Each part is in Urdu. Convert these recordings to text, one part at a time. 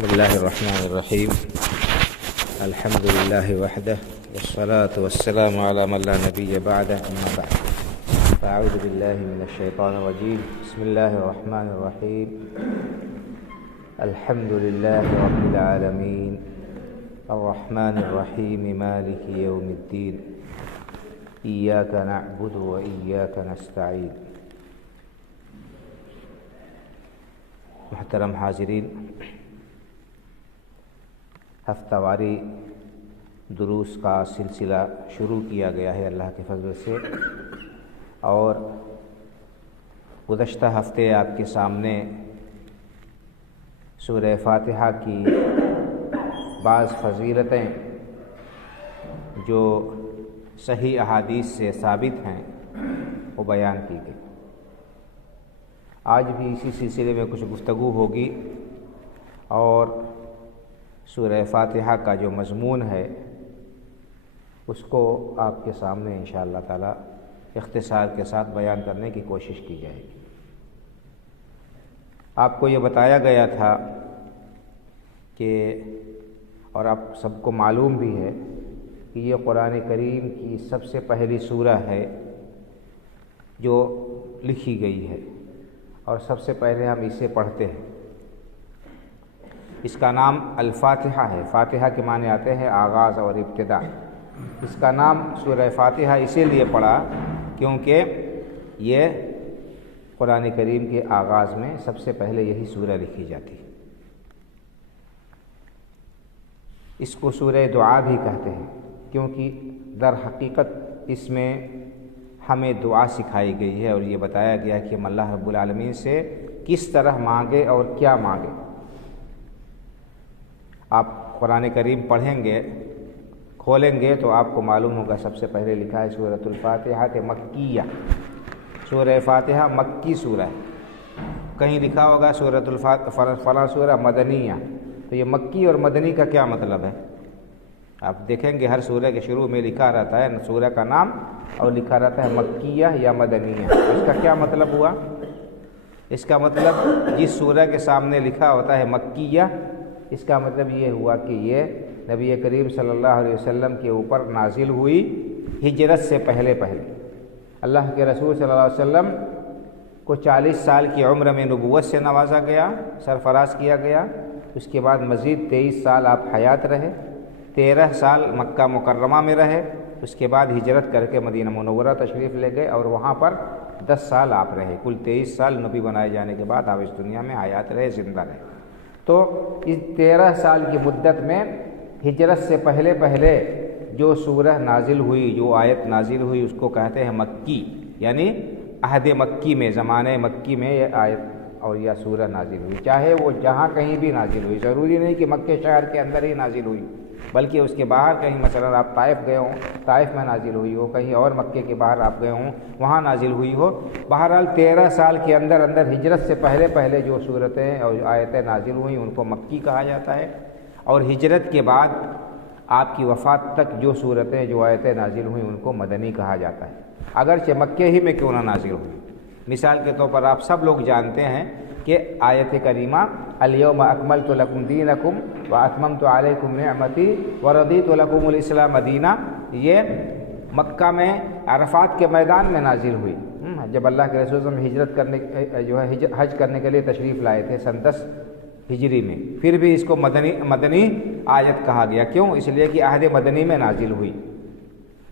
بسم الله الرحمن الرحيم. الحمد لله وحده والصلاة والسلام على من لا نبي بعده، أما بعد، فأعوذ بالله من الشيطان الرجيم. بسم الله الرحمن الرحيم. الحمد لله رب العالمين الرحمن الرحيم مالك يوم الدين إياك نعبد وإياك نستعين. محترم حاضرین، ہفتہ واری دروس کا سلسلہ شروع کیا گیا ہے اللہ کے فضل سے، اور گزشتہ ہفتے آپ کے سامنے سورہ فاتحہ کی بعض فضیلتیں جو صحیح احادیث سے ثابت ہیں وہ بیان کی گئی۔ آج بھی اسی سلسلے میں کچھ گفتگو ہوگی، اور سورہ فاتحہ کا جو مضمون ہے اس کو آپ کے سامنے انشاءاللہ تعالی اختصار کے ساتھ بیان کرنے کی کوشش کی جائے گی۔ آپ کو یہ بتایا گیا تھا کہ، اور آپ سب کو معلوم بھی ہے کہ یہ قرآن کریم کی سب سے پہلی سورہ ہے جو لکھی گئی ہے، اور سب سے پہلے ہم اسے پڑھتے ہیں۔ اس کا نام الفاتحہ ہے۔ فاتحہ کے معنی آتے ہیں آغاز اور ابتدا۔ اس کا نام سورہ فاتحہ اسی لیے پڑا کیونکہ یہ قرآن کریم کے آغاز میں سب سے پہلے یہی سورہ لکھی جاتی ہے۔ اس کو سورہ دعا بھی کہتے ہیں کیونکہ در حقیقت اس میں ہمیں دعا سکھائی گئی ہے، اور یہ بتایا گیا کہ ہم اللہ رب العالمین سے کس طرح مانگے اور کیا مانگے۔ آپ قرآن کریم پڑھیں گے، کھولیں گے تو آپ کو معلوم ہوگا سب سے پہلے لکھا ہے سورۃ الفاتحہ کہ مکیہ، سورہ فاتحہ مکی سورہ ہے۔ کہیں لکھا ہوگا سورۃ الفاتحہ فلاں سورہ مدنیہ، تو یہ مکی اور مدنی کا کیا مطلب ہے؟ آپ دیکھیں گے ہر سورہ کے شروع میں لکھا رہتا ہے سورہ کا نام، اور لکھا رہتا ہے مکیہ یا مدنیہ۔ اس کا کیا مطلب ہوا؟ اس کا مطلب جس سورہ کے سامنے لکھا ہوتا ہے مکیہ، اس کا مطلب یہ ہوا کہ یہ نبی کریم صلی اللہ علیہ وسلم کے اوپر نازل ہوئی ہجرت سے پہلے پہلے۔ اللہ کے رسول صلی اللہ علیہ وسلم کو 40 سال کی عمر میں نبوت سے نوازا گیا، سرفراز کیا گیا۔ اس کے بعد مزید 23 سال آپ حیات رہے، 13 سال مکہ مکرمہ میں رہے۔ اس کے بعد ہجرت کر کے مدینہ منورہ تشریف لے گئے، اور وہاں پر 10 سال آپ رہے۔ کل 23 سال نبی بنائے جانے کے بعد آپ اس دنیا میں حیات رہے، زندہ رہے۔ تو اس 13 سال کی مدت میں ہجرت سے پہلے پہلے جو سورہ نازل ہوئی، جو آیت نازل ہوئی، اس کو کہتے ہیں مکی، یعنی عہد مکی میں، زمانے مکی میں یہ آیت اور یہ سورہ نازل ہوئی۔ چاہے وہ جہاں کہیں بھی نازل ہوئی، ضروری نہیں کہ مکہ شہر کے اندر ہی نازل ہوئی، بلکہ اس کے باہر کہیں، مثلا آپ طائف گئے ہوں، طائف میں نازل ہوئی ہو، کہیں اور مکے کے باہر آپ گئے ہوں، وہاں نازل ہوئی ہو۔ بہرحال 13 سال کے اندر ہجرت سے پہلے پہلے جو صورتیں اور آیتیں نازل ہوئیں ان کو مکی کہا جاتا ہے، اور ہجرت کے بعد آپ کی وفات تک جو صورتیں، جو آیتیں نازل ہوئیں ان کو مدنی کہا جاتا ہے، اگرچہ مکے ہی میں کیوں نہ نازل ہوئی۔ مثال کے طور پر آپ سب لوگ جانتے ہیں کہ آیت کریمہ الیوم اکملت لکم دینکم واتممت علیکم نعمتی ورضیت لکم الاسلام دینہ، یہ مکہ میں عرفات کے میدان میں نازل ہوئی، جب اللہ کے رسول صلی اللہ علیہ وسلم ہجرت کرنے جو ہے حج کرنے کے لیے تشریف لائے تھے سن 10 ہجری میں۔ پھر بھی اس کو مدنی آیت کہا گیا، کیوں؟ اس لیے کہ عہد مدنی میں نازل ہوئی۔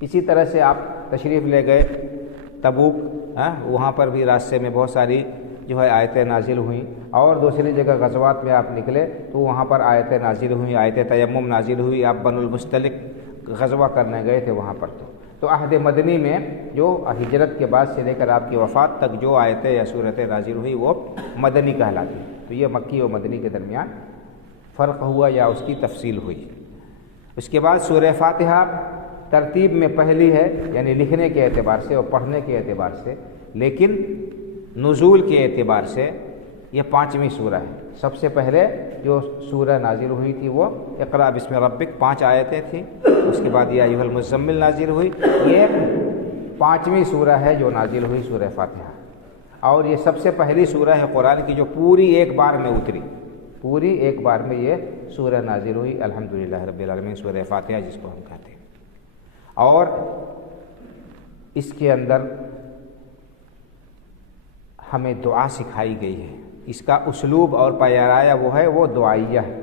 اسی طرح سے آپ تشریف لے گئے تبوک، وہاں پر بھی راستے میں بہت ساری جو ہے آیتیں نازل ہوئیں، اور دوسری جگہ غزوات میں آپ نکلے تو وہاں پر آیتیں نازل ہوئیں، آیت تیمم نازل ہوئی۔ آپ بن المستلق غزوہ کرنے گئے تھے وہاں پر، تو عہد مدنی میں جو ہجرت کے بعد سے لے کر آپ کی وفات تک جو آیتیں یا صورتیں نازل ہوئی وہ مدنی کہلاتی ہیں۔ تو یہ مکی اور مدنی کے درمیان فرق ہوا یا اس کی تفصیل ہوئی۔ اس کے بعد سورہ فاتحہ ترتیب میں پہلی ہے، یعنی لکھنے کے اعتبار سے اور پڑھنے کے اعتبار سے، لیکن نزول کے اعتبار سے یہ 5ویں سورہ ہے۔ سب سے پہلے جو سورہ نازل ہوئی تھی وہ اقرأ بسم ربک، 5 آیتیں تھیں۔ اس کے بعد یا ایھا المزمل نازل ہوئی۔ یہ 5ویں سورہ ہے جو نازل ہوئی سورہ فاتحہ، اور یہ سب سے پہلی سورہ ہے قرآن کی جو پوری ایک بار میں اتری۔ پوری ایک بار میں یہ سورہ نازل ہوئی الحمدللہ رب العالمین، سورہ فاتحہ جس کو ہم کہتے ہیں۔ اور اس کے اندر ہمیں دعا سکھائی گئی ہے، اس کا اسلوب اور پیرایا وہ دعائیہ ہے،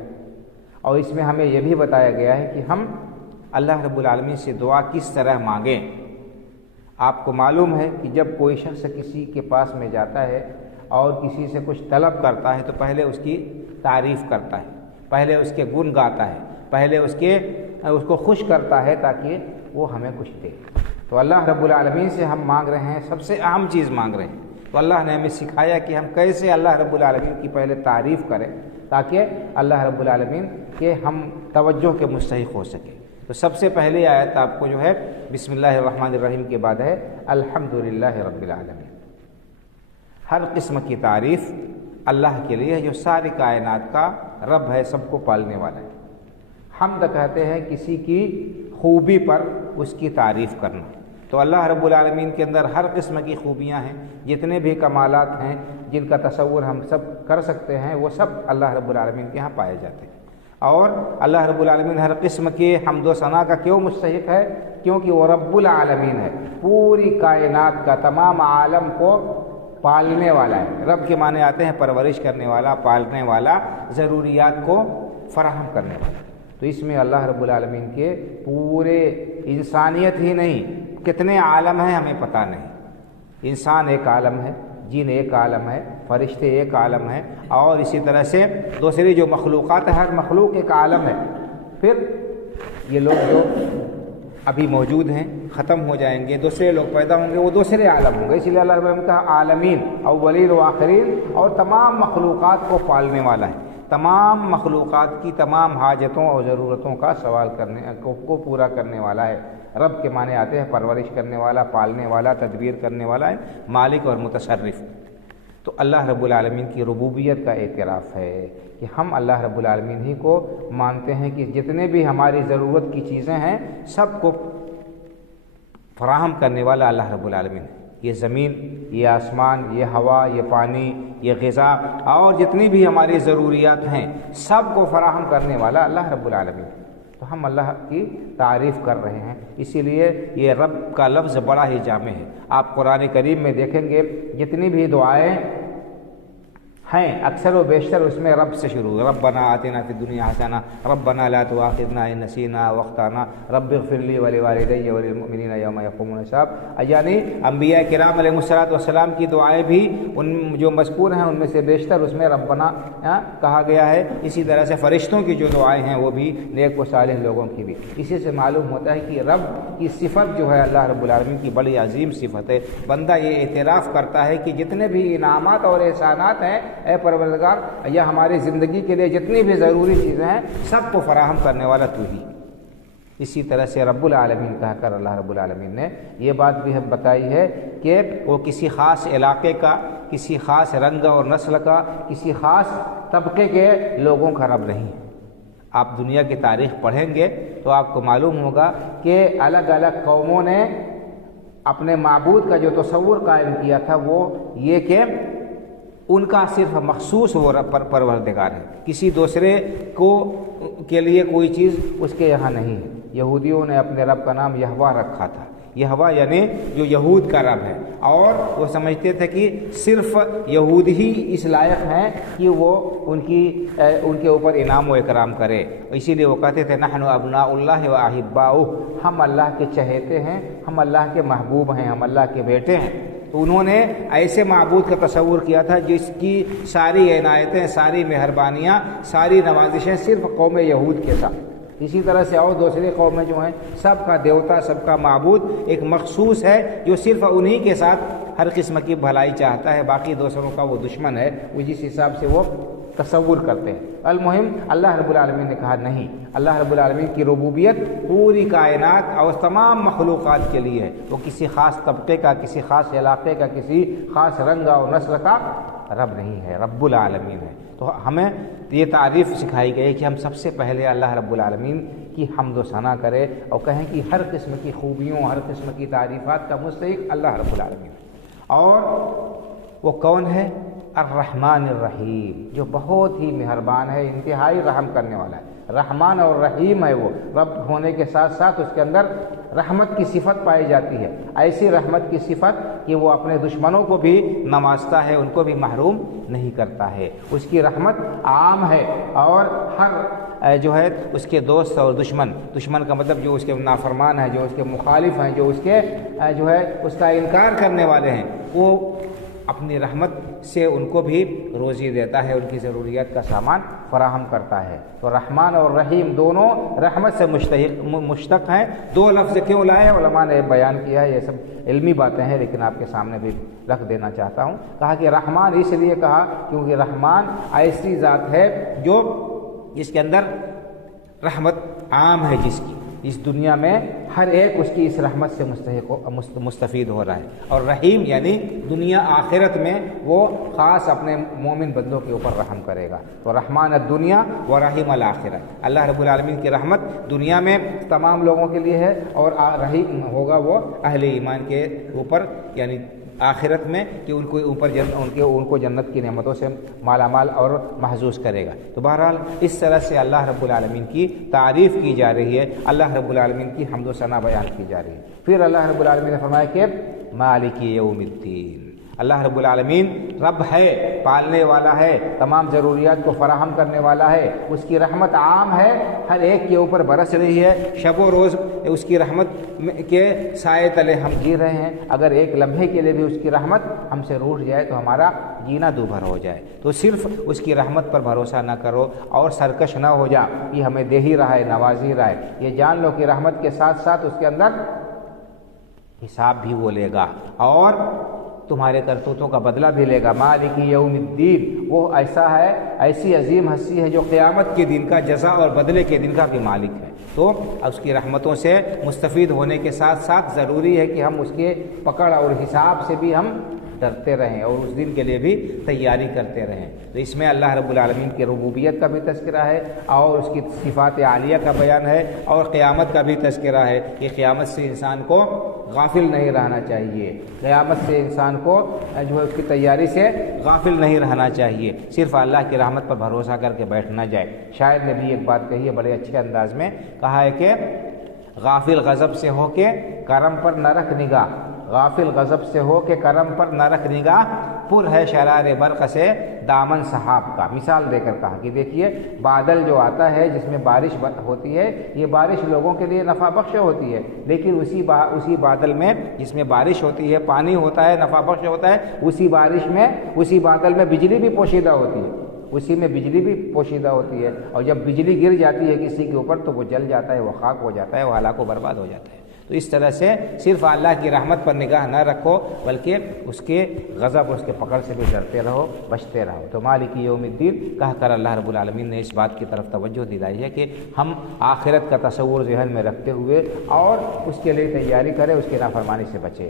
اور اس میں ہمیں یہ بھی بتایا گیا ہے کہ ہم اللہ رب العالمین سے دعا کس طرح مانگیں۔ آپ کو معلوم ہے کہ جب کوئی شخص کسی کے پاس میں جاتا ہے اور کسی سے کچھ طلب کرتا ہے تو پہلے اس کی تعریف کرتا ہے، پہلے اس کے گن گاتا ہے، پہلے اس کو خوش کرتا ہے تاکہ وہ ہمیں کچھ دے۔ تو اللہ رب العالمین سے ہم مانگ رہے ہیں، سب سے اہم چیز مانگ رہے ہیں، تو اللہ نے ہمیں سکھایا کہ ہم کیسے اللہ رب العالمین کی پہلے تعریف کریں تاکہ اللہ رب العالمین کے ہم توجہ کے مستحق ہو سکیں۔ تو سب سے پہلی آیت آپ کو جو ہے بسم اللہ الرحمن الرحیم کے بعد ہے الحمدللہ رب العالمین۔ ہر قسم کی تعریف اللہ کے لیے جو ساری کائنات کا رب ہے، سب کو پالنے والا ہے۔ حمد کہتے ہیں کسی کی خوبی پر اس کی تعریف کرنا، تو اللہ رب العالمین کے اندر ہر قسم کی خوبیاں ہیں، جتنے بھی کمالات ہیں جن کا تصور ہم سب کر سکتے ہیں وہ سب اللہ رب العالمین کے ہاں پائے جاتے ہیں۔ اور اللہ رب العالمین ہر قسم کے حمد و ثنا کا کیوں مستحق ہے؟ کیونکہ وہ رب العالمین ہے، پوری کائنات کا تمام عالم کو پالنے والا ہے۔ رب کے معنی آتے ہیں پرورش کرنے والا، پالنے والا، ضروریات کو فراہم کرنے والا۔ تو اس میں اللہ رب العالمین کے پورے انسانیت ہی نہیں، کتنے عالم ہیں ہمیں پتہ نہیں۔ انسان ایک عالم ہے، جن ایک عالم ہے، فرشتے ایک عالم ہے، اور اسی طرح سے دوسری جو مخلوقات ہیں، ہر مخلوق ایک عالم ہے۔ پھر یہ لوگ جو ابھی موجود ہیں ختم ہو جائیں گے، دوسرے لوگ پیدا ہوں گے، وہ دوسرے عالم ہوں گے۔ اس لیے اللہ رب العالمین کا عالمین، اولین و آخرین، اور تمام مخلوقات کو پالنے والا ہے، تمام مخلوقات کی تمام حاجتوں اور ضرورتوں کا سوال کرنے کو پورا کرنے والا ہے۔ رب کے معنی آتے ہیں پرورش کرنے والا، پالنے والا، تدبیر کرنے والا ہے، مالک اور متصرف۔ تو اللہ رب العالمین کی ربوبیت کا اعتراف ہے کہ ہم اللہ رب العالمین ہی کو مانتے ہیں کہ جتنے بھی ہماری ضرورت کی چیزیں ہیں سب کو فراہم کرنے والا اللہ رب العالمین ہے۔ یہ زمین، یہ آسمان، یہ ہوا، یہ پانی، یہ غذا، اور جتنی بھی ہماری ضروریات ہیں سب کو فراہم کرنے والا اللہ رب العالمین ہے۔ تو ہم اللہ کی تعریف کر رہے ہیں، اسی لیے یہ رب کا لفظ بڑا ہی جامع ہے۔ آپ قرآن کریم میں دیکھیں گے جتنی بھی دعائیں ہیں اکثر و بیشتر اس میں رب سے شروع، ربنا آتنا فی الدنیا حسنہ، ربنا لا تؤاخذنا ان نسینا واخطانا، رب اغفر لی ولوالدی وللمؤمنین یوم یقوم الحساب۔ یعنی انبیاء کرام علیہ السلام کی دعائیں بھی ان جو مذکور ہیں ان میں سے بیشتر اس میں ربنا کہا گیا ہے۔ اسی طرح سے فرشتوں کی جو دعائیں ہیں وہ بھی نیک و صالح لوگوں کی بھی۔ اسی سے معلوم ہوتا ہے کہ رب کی صفت جو ہے اللہ رب العالمین کی بڑی عظیم صفت ہے۔ بندہ یہ اعتراف کرتا ہے کہ جتنے بھی انعامات اور احسانات ہیں اے پروردگار، یا ہماری زندگی کے لیے جتنی بھی ضروری چیزیں ہیں سب کو فراہم کرنے والا تو ہی۔ اسی طرح سے رب العالمین کہہ کر اللہ رب العالمین نے یہ بات بھی ہم بتائی ہے کہ وہ کسی خاص علاقے کا، کسی خاص رنگ اور نسل کا، کسی خاص طبقے کے لوگوں کا رب نہیں ہے۔ آپ دنیا کی تاریخ پڑھیں گے تو آپ کو معلوم ہوگا کہ الگ الگ قوموں نے اپنے معبود کا جو تصور قائم کیا تھا وہ یہ کہ ان کا صرف مخصوص وہ رب پروردگار ہے، کسی دوسرے کے لیے کوئی چیز اس کے یہاں نہیں ہے۔ یہودیوں نے اپنے رب کا نام یہوہ رکھا تھا، یہوہ یعنی جو یہود کا رب ہے، اور وہ سمجھتے تھے کہ صرف یہود ہی اس لائق ہیں کہ وہ ان کے اوپر انعام و اکرام کرے۔ اسی لیے وہ کہتے تھے نحن ابناء اللہ و احباؤہ، ہم اللہ کے چہیتے ہیں، ہم اللہ کے محبوب ہیں، ہم اللہ کے بیٹے ہیں۔ تو انہوں نے ایسے معبود کا تصور کیا تھا جس کی ساری عنایتیں، ساری مہربانیاں، ساری نوازشیں صرف قوم یہود کے ساتھ۔ اسی طرح سے اور دوسری قومیں جو ہیں سب کا دیوتا، سب کا معبود ایک مخصوص ہے جو صرف انہی کے ساتھ ہر قسم کی بھلائی چاہتا ہے، باقی دوسروں کا وہ دشمن ہے، وہ جس حساب سے وہ تصور کرتے ہیں۔ المہم اللہ رب العالمین نے کہا نہیں، اللہ رب العالمین کی ربوبیت پوری کائنات اور تمام مخلوقات کے لیے ہے، وہ کسی خاص طبقے کا، کسی خاص علاقے کا، کسی خاص رنگ اور نسل کا رب نہیں ہے، رب العالمین ہے۔ تو ہمیں یہ تعریف سکھائی گئی کہ ہم سب سے پہلے اللہ رب العالمین کی حمد و ثنا کریں اور کہیں کہ ہر قسم کی خوبیوں، ہر قسم کی تعریفات کا مستحق اللہ رب العالمین۔ اور وہ کون ہے؟ الرحمن الرحیم، جو بہت ہی مہربان ہے، انتہائی رحم کرنے والا ہے۔ رحمان اور رحیم ہے وہ، رب ہونے کے ساتھ ساتھ اس کے اندر رحمت کی صفت پائی جاتی ہے، ایسی رحمت کی صفت کہ وہ اپنے دشمنوں کو بھی نوازتا ہے، ان کو بھی محروم نہیں کرتا ہے۔ اس کی رحمت عام ہے اور ہر جو ہے اس کے دوست اور دشمن کا مطلب جو اس کے نافرمان ہیں، جو اس کے مخالف ہیں، جو اس کے جو ہے اس کا انکار کرنے والے ہیں، وہ اپنی رحمت سے ان کو بھی روزی دیتا ہے، ان کی ضروریات کا سامان فراہم کرتا ہے۔ تو رحمان اور رحیم دونوں رحمت سے مشتق ہیں۔ دو لفظ کیوں لائے علماء نے بیان کیا ہے، یہ سب علمی باتیں ہیں لیکن آپ کے سامنے بھی رکھ دینا چاہتا ہوں۔ کہا کہ رحمان اس لیے کہا کیونکہ رحمان ایسی ذات ہے جو جس کے اندر رحمت عام ہے، جس کی اس دنیا میں ہر ایک اس کی اس رحمت سے مستفید ہو رہا ہے، اور رحیم یعنی دنیا آخرت میں وہ خاص اپنے مومن بندوں کے اوپر رحم کرے گا۔ تو رحمان الدنیا و رحیم الآخرہ، اللہ رب العالمین کی رحمت دنیا میں تمام لوگوں کے لیے ہے، اور رحیم ہوگا وہ اہل ایمان کے اوپر، یعنی آخرت میں کہ ان کو اوپر ان کو جنت کی نعمتوں سے مالا مال اور محظوظ کرے گا۔ تو بہرحال اس طرح سے اللہ رب العالمین کی تعریف کی جا رہی ہے، اللہ رب العالمین کی حمد و ثنا بیان کی جا رہی ہے۔ پھر اللہ رب العالمین نے فرمایا کہ مالک یوم الدین، اللہ رب العالمین رب ہے، پالنے والا ہے، تمام ضروریات کو فراہم کرنے والا ہے، اس کی رحمت عام ہے، ہر ایک کے اوپر برس رہی ہے، شب و روز اس کی رحمت کے سائے تلے ہم جی رہے ہیں۔ اگر ایک لمحے کے لیے بھی اس کی رحمت ہم سے روٹ جائے تو ہمارا جینا دوبھر ہو جائے۔ تو صرف اس کی رحمت پر بھروسہ نہ کرو اور سرکش نہ ہو جا کہ ہمیں دے ہی رہا ہے، نواز ہی رہا ہے، یہ جان لو کہ رحمت کے ساتھ ساتھ اس کے اندر حساب بھی وہ لے گا اور تمہارے کرتوتوں کا بدلہ بھی لے گا۔ مالک یوم الدین، وہ ایسا ہے، ایسی عظیم ہستی ہے جو قیامت کے دن کا جزا اور بدلے کے دن کا بھی مالک ہے۔ تو اس کی رحمتوں سے مستفید ہونے کے ساتھ ساتھ ضروری ہے کہ ہم اس کے پکڑ اور حساب سے بھی ہم ڈرتے رہیں اور اس دن کے لیے بھی تیاری کرتے رہیں۔ تو اس میں اللہ رب العالمین کی ربوبیت کا بھی تذکرہ ہے اور اس کی صفات عالیہ کا بیان ہے اور قیامت کا بھی تذکرہ ہے کہ قیامت سے انسان کو غافل نہیں رہنا چاہیے، قیامت سے انسان کو جو ہے اس کی تیاری سے غافل نہیں رہنا چاہیے، صرف اللہ کی رحمت پر بھروسہ کر کے بیٹھ نہ جائے۔ شاعر نے بھی ایک بات کہی ہے بڑے اچھے انداز میں، کہا ہے کہ غافل غضب سے ہو کے کرم پر نہ رکھ نگاہ، غافل غضب سے ہو کے کرم پر نہ رکھ نگاہ، پر ہے شرار برق سے دامن صحاب کا۔ مثال دے کر کہا کہ دیکھیے بادل جو آتا ہے جس میں بارش ہوتی ہے، یہ بارش لوگوں کے لیے نفع بخش ہوتی ہے، لیکن اسی بادل میں جس میں بارش ہوتی ہے، پانی ہوتا ہے، نفع بخش ہوتا ہے، اسی بادل میں بجلی بھی پوشیدہ ہوتی ہے، اسی میں بجلی بھی پوشیدہ ہوتی ہے، اور جب بجلی گر جاتی ہے کسی کے اوپر تو وہ جل جاتا ہے، وہ خاک ہو جاتا ہے، وہ ہلاک و برباد ہو جاتا ہے۔ تو اس طرح سے صرف اللہ کی رحمت پر نگاہ نہ رکھو بلکہ اس کے غضب اور اس کے پکڑ سے بھی ڈرتے رہو، بچتے رہو۔ تو مالک یوم الدین کہہ کر اللہ رب العالمین نے اس بات کی طرف توجہ دلائی ہے کہ ہم آخرت کا تصور ذہن میں رکھتے ہوئے اور اس کے لیے تیاری کریں، اس کی نافرمانی سے بچیں۔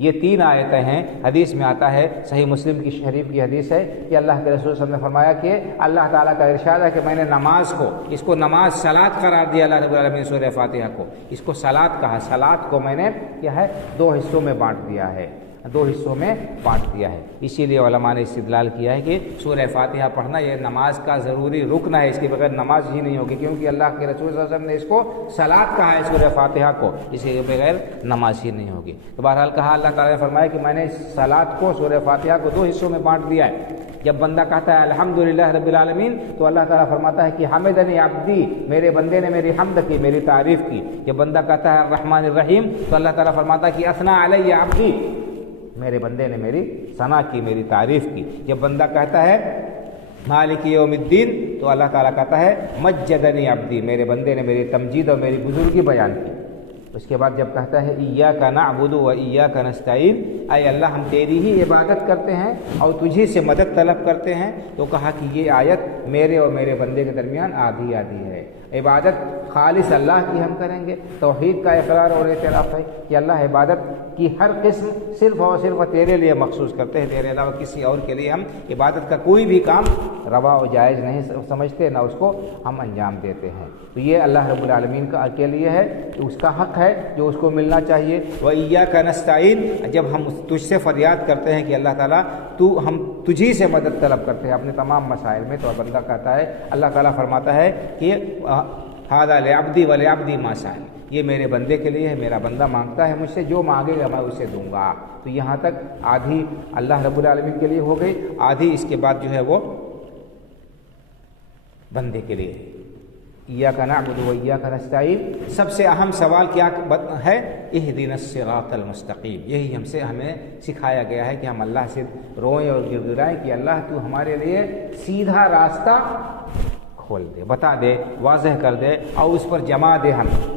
یہ 3 آیتیں ہیں، حدیث میں آتا ہے، صحیح مسلم کی شریف کی حدیث ہے کہ اللہ کے رسول صلی اللہ علیہ وسلم نے فرمایا کہ اللہ تعالیٰ کا ارشاد ہے کہ میں نے نماز کو، اس کو نماز صلاۃ قرار دیا اللہ رب العالمین نے سورہ فاتحہ کو، اس کو صلاۃ کہا، صلاۃ کو میں نے کیا ہے 2 حصوں میں بانٹ دیا ہے، 2 حصوں میں بانٹ دیا ہے۔ اسی لیے علماء نے استدلال کیا ہے کہ سورہ فاتحہ پڑھنا یہ نماز کا ضروری رکن ہے، اس کے بغیر نماز ہی نہیں ہوگی، کیونکہ اللہ کے رسول صلی اللہ علیہ وسلم نے اس کو صلاۃ کہا ہے سورہ فاتحہ کو، اسی کے بغیر نماز ہی نہیں ہوگی۔ تو بہرحال کہا اللہ تعالیٰ نے فرمایا کہ میں نے صلاۃ کو، سورہ فاتحہ کو 2 حصوں میں بانٹ دیا ہے۔ جب بندہ کہتا ہے الحمدللہ رب العالمین تو اللہ تعالیٰ فرماتا ہے کہ حمدنی عبدی، میرے بندے نے میری حمد کی، میری تعریف کی۔ جب بندہ کہتا ہے الرحمن الرحیم تو اللہ تعالیٰ فرماتا ہے کہ اثنا علی عبدی، میرے بندے نے میری ثنا کی، میری تعریف کی۔ جب بندہ کہتا ہے مالک یوم الدین تو اللہ تعالیٰ کہتا ہے مجدنی عبدی، میرے بندے نے میری تمجید اور میری بزرگی بیان کی۔ اس کے بعد جب کہتا ہے ایاک نعبد و ایاک نستعین، اے اللہ ہم تیری ہی عبادت کرتے ہیں اور تجھی سے مدد طلب کرتے ہیں، تو کہا کہ یہ آیت میرے اور میرے بندے کے درمیان آدھی آدھی ہے۔ عبادت خالص اللہ کی ہم کریں گے، توحید کا اقرار اور اعتراف ہے کہ اللہ عبادت کی ہر قسم صرف اور صرف تیرے لیے مخصوص کرتے ہیں، تیرے علاوہ کسی اور کے لیے ہم عبادت کا کوئی بھی کام روا و جائز نہیں سمجھتے، نہ اس کو ہم انجام دیتے ہیں۔ تو یہ اللہ رب العالمین کا کے لیے ہے، اس کا حق ہے جو اس کو ملنا چاہیے۔ وَإِيَّاكَ نَسْتَعِينُ، جب ہم تجھ سے فریاد کرتے ہیں کہ اللہ تعالیٰ تجھی سے مدد طلب کرتے ہیں اپنے تمام مسائل میں۔ تو بندہ کہتا ہے، اللہ تعالیٰ فرماتا ہے کہ ھذا لعبدی ولعبدی ما سأل، یہ میرے بندے کے لیے ہے، میرا بندہ مانگتا ہے مجھ سے، جو مانگے گا میں اسے دوں گا۔ تو یہاں تک آدھی اللہ رب العالمین کے لیے ہو گئی، آدھی اس کے بعد جو ہے وہ بندے کے لیے۔ ایاک نعبد و ایاک نستعین، سب سے اہم سوال کیا ہے؟ اہدنا الصراط المستقیم۔ یہی ہمیں سکھایا گیا ہے کہ ہم اللہ سے روئیں اور گر گرائیں کہ اللہ تو ہمارے لیے سیدھا راستہ کھول دے، بتا دے، واضح کر دے، اور اس پر جما دے،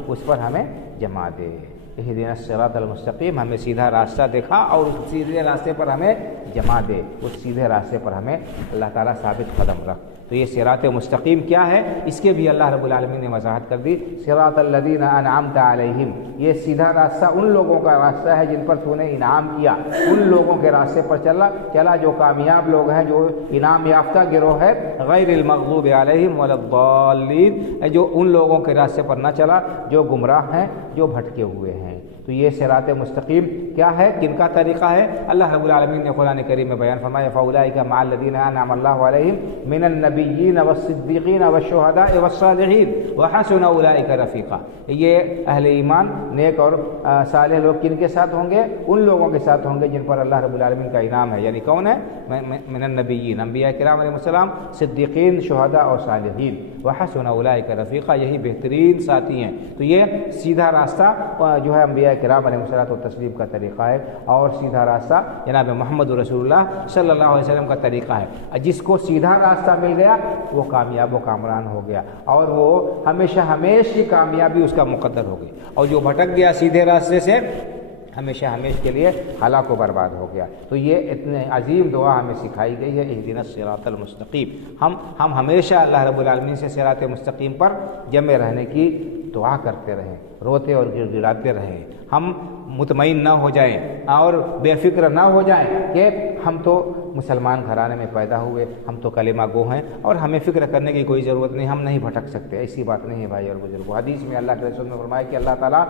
اس پر ہمیں جما دے۔ اہدنا الصراط المستقیم، ہمیں سیدھا راستہ دکھا اور اس سیدھے راستے پر ہمیں جما دے، اس سیدھے راستے پر ہمیں اللہ تعالیٰ ثابت قدم رکھ۔ تو یہ صراط مستقیم کیا ہے؟ اس کے بھی اللہ رب العالمین نے وضاحت کر دی، صراط الذین انعمت علیہم، یہ سیدھا راستہ ان لوگوں کا راستہ ہے جن پر تو نے انعام کیا، ان لوگوں کے راستے پر چلا جو کامیاب لوگ ہیں، جو انعام یافتہ گروہ ہے، غیر المغضوب علیہم ولا الضالین، جو ان لوگوں کے راستے پر نہ چلا جو گمراہ ہیں، جو بھٹکے ہوئے ہیں۔ تو یہ صراط مستقیم کیا ہے، کن کا طریقہ ہے؟ اللہ رب العالمین نے قرآن کریم میں بیان فرمایا، فاولئک مع الذین انعم اللہ علیہم من النبیین والصدیقین والشہداء والصالحین وحسن اولئک رفیقا۔ یہ اہل ایمان، نیک اور صالح لوگ کن کے ساتھ ہوں گے؟ ان لوگوں کے ساتھ ہوں گے جن پر اللہ رب العالمین کا انعام ہے۔ یعنی کون ہے؟ من النبیین، انبیاء کرام علیہ السلام، صدیقین، شہداء اور صالحین، وحسن اولئک رفیقا، یہی بہترین ساتھی ہیں۔ تو یہ سیدھا راستہ جو ہے انبیاء کرام علیہ الصلوۃ والتسلیم کا طریقہ ہے، اور سیدھا راستہ جناب محمد رسول اللہ صلی اللہ علیہ وسلم کا طریقہ ہے۔ جس کو سیدھا راستہ مل گیا وہ کامیاب و کامران ہو گیا، اور وہ ہمیشہ کی کامیابی اس کا مقدر ہو گئی، اور جو بھٹک گیا سیدھے راستے سے ہمیشہ کے لیے ہلاک و برباد ہو گیا۔ تو یہ اتنے عظیم دعا ہمیں سکھائی گئی ہے، اہدنا الصراط المستقیم۔ ہم ہمیشہ اللہ رب العالمین سے صراط مستقیم پر جمے رہنے کی دعا کرتے رہیں، روتے اور گر گراتے رہیں، ہم مطمئن نہ ہو جائیں اور بے فکر نہ ہو جائیں کہ ہم تو مسلمان گھرانے میں پیدا ہوئے، ہم تو کلمہ گو ہیں اور ہمیں فکر کرنے کی کوئی ضرورت نہیں، ہم نہیں بھٹک سکتے۔ ایسی بات نہیں ہے بھائی اور بزرگوں۔ حدیث میں اللہ کے رسول نے فرمایا کہ اللہ تعالیٰ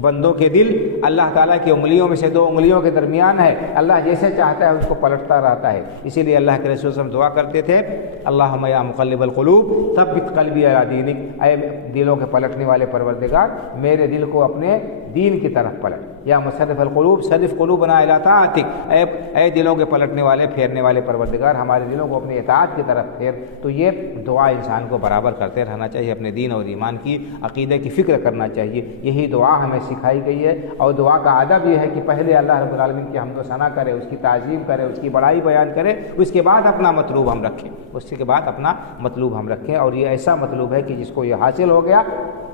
بندوں کے دل اللہ تعالیٰ کی انگلیوں میں سے دو انگلیوں کے درمیان ہے، اللہ جیسے چاہتا ہے اس کو پلٹتا رہتا ہے۔ اسی لیے اللہ کے رسول صلی اللہ علیہ وسلم دعا کرتے تھے، اللہم یا مقلب القلوب ثبت قلبی علی دینک، اے دلوں کے پلٹنے والے پروردگار میرے دل کو اپنے دین کی طرف پلٹ، یا مصرف القلوب صرف قلوبنا الی طاعتک، اے دلوں کے پلٹنے والے، پھیرنے والے پروردگار ہمارے دلوں کو اپنی اطاعت کی طرف پھیر۔ تو یہ دعا انسان کو برابر کرتے رہنا چاہیے، اپنے دین اور ایمان کی عقیدے کی فکر کرنا چاہیے۔ یہی دعا ہمیں سکھائی گئی ہے، اور دعا کا ادب یہ ہے کہ پہلے اللہ رب العالمین کی حمد و ثنا کرے، اس کی تعظیم کرے، اس کی بڑائی بیان کرے، اس کے بعد اپنا مطلوب ہم رکھیں، اور یہ ایسا مطلوب ہے کہ جس کو یہ حاصل ہو گیا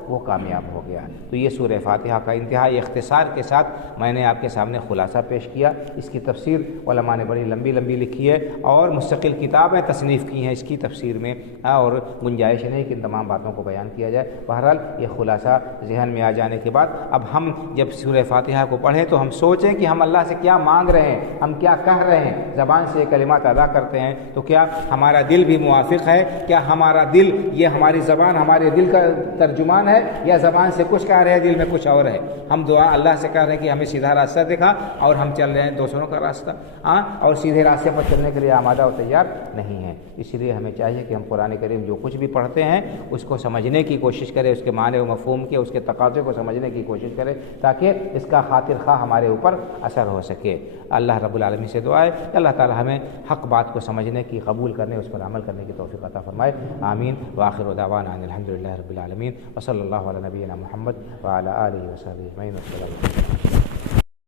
وہ کامیاب ہو گیا۔ تو یہ سورہ فاتحہ کا انتہائی اختصار کے ساتھ میں نے آپ کے سامنے خلاصہ پیش کیا۔ اس کی تفسیر علماء نے بڑی لمبی لکھی ہے، اور مستقل کتابیں تصنیف کی ہیں اس کی تفسیر میں، اور گنجائش نہیں کہ ان تمام باتوں کو بیان کیا جائے۔ بہرحال یہ خلاصہ ذہن میں آ جانے کے بعد اب ہم جب سورہ فاتحہ کو پڑھیں تو ہم سوچیں کہ ہم اللہ سے کیا مانگ رہے ہیں، ہم کیا کہہ رہے ہیں، زبان سے یہ کلمات ادا کرتے ہیں تو کیا ہمارا دل بھی موافق ہے؟ کیا ہمارا دل، یہ ہماری زبان ہمارے دل کا ترجمان ہے، یا زبان سے کچھ کہہ رہے ہیں دل میں کچھ اور ہے؟ ہم دعا اللہ سے کہہ رہے ہیں کہ ہمیں سیدھا راستہ دکھا، اور ہم چل رہے ہیں دوسروں کا راستہ، اور سیدھے راستے پر چلنے کے لیے آمادہ اور تیار نہیں ہیں۔ اس لیے ہمیں چاہیے کہ ہم قرآن کریم جو کچھ بھی پڑھتے ہیں اس کو سمجھنے کی کوشش کریں، اس کے معنی و مفہوم کے، اس کے تقاضے کو سمجھنے کی کوشش کریں، تاکہ اس کا خاطر خواہ ہمارے اوپر اثر ہو سکے۔ اللہ رب العالمین سے دعا ہے کہ اللہ تعالی ہمیں حق بات کو سمجھنے کی، قبول کرنے، اس پر عمل کرنے کی توفیق عطا فرمائے۔ آمین۔ وآخر دعوانا ان الحمد للہ رب العالمین، وصلی اللہ علی نبینا محمد وعلی آلہ وصحبہ اجمعین۔ السلام علیکم۔